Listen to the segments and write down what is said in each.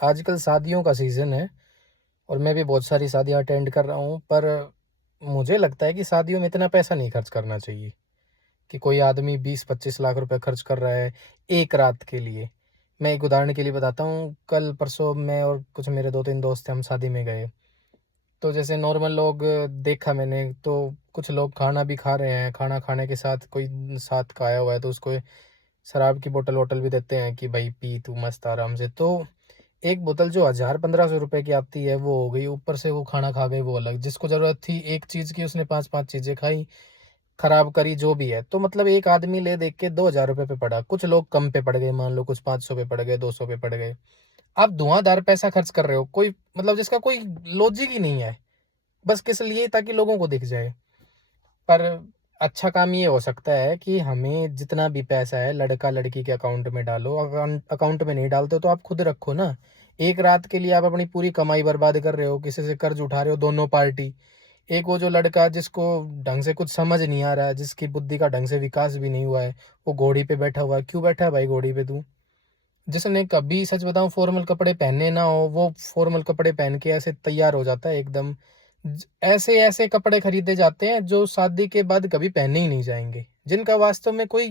आजकल शादियों का सीज़न है और मैं भी बहुत सारी शादियाँ अटेंड कर रहा हूँ, पर मुझे लगता है कि शादियों में इतना पैसा नहीं खर्च करना चाहिए कि कोई आदमी 20-25 लाख रुपए खर्च कर रहा है एक रात के लिए। मैं एक उदाहरण के लिए बताता हूँ, कल परसों मैं और कुछ मेरे 2-3 दोस्त थे, हम शादी में गए। तो जैसे नॉर्मल लोग देखा मैंने तो कुछ लोग खाना भी खा रहे हैं, खाना खाने के साथ कोई साथ का आया हुआ है तो उसको शराब की बोतल वोतल भी देते हैं कि भाई पी तू मस्त आराम से। तो एक बोतल जो 1000-1500 रुपए की आती है वो हो गई, ऊपर से वो खाना खा गए वो अलग। जिसको ज़रूरत थी एक चीज़ की उसने 5-5 चीज़ें खाई, खराब करी जो भी है। तो मतलब एक आदमी ले देख के 2000 रुपये पे पड़ा। कुछ लोग कम पे पड़ गए, मान लो कुछ 500 पे पड़ गए, 200 पे पड़ गए। आप धुआंधार पैसा खर्च कर रहे हो, कोई मतलब जिसका कोई लॉजिक ही नहीं है, बस किस लिए, ताकि लोगों को दिख जाए। पर अच्छा काम ये हो सकता है कि हमें जितना भी पैसा है लड़का लड़की के अकाउंट में डालो। अकाउंट में नहीं डालते तो आप खुद रखो ना। एक रात के लिए आप अपनी पूरी कमाई बर्बाद कर रहे हो, किसी से कर्ज उठा रहे हो, दोनों पार्टी। एक वो जो लड़का जिसको ढंग से कुछ समझ नहीं आ रहा है, जिसकी बुद्धि का ढंग से विकास भी नहीं हुआ है, वो घोड़ी पे बैठा हुआ है। क्यों बैठा है भाई घोड़ी पे तू? जिसने कभी सच बताऊं फॉर्मल कपड़े पहने ना हो, वो फॉर्मल कपड़े पहन के ऐसे तैयार हो जाता है एकदम। ऐसे ऐसे कपड़े खरीदे जाते हैं जो शादी के बाद कभी पहने ही नहीं जाएंगे, जिनका वास्तव में कोई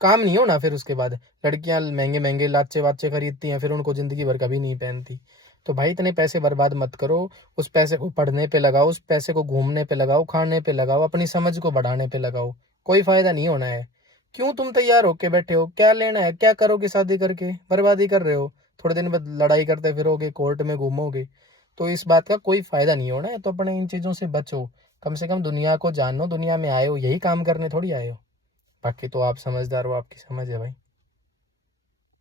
काम नहीं हो ना। फिर उसके बाद लड़कियां महंगे महंगे लाचे वाचे खरीदती हैं, फिर उनको जिंदगी भर कभी नहीं पहनती। तो भाई इतने पैसे बर्बाद मत करो। उस पैसे को पढ़ने पे लगाओ, उस पैसे को घूमने पे लगाओ, खाने पे लगाओ, अपनी समझ को बढ़ाने पे लगाओ। कोई फायदा नहीं होना है। क्यों तुम तैयार होके बैठे हो? क्या लेना है? क्या करोगे शादी करके? बर्बादी कर रहे हो। थोड़े दिन बाद लड़ाई करते फिरोगे, कोर्ट में घूमोगे। तो इस बात का कोई फायदा नहीं होना है। तो अपने इन चीज़ों से बचो। कम से कम दुनिया को जानो, दुनिया में आए हो यही काम करने थोड़ी आए हो। बाकी तो आप समझदार हो, आपकी समझ है भाई।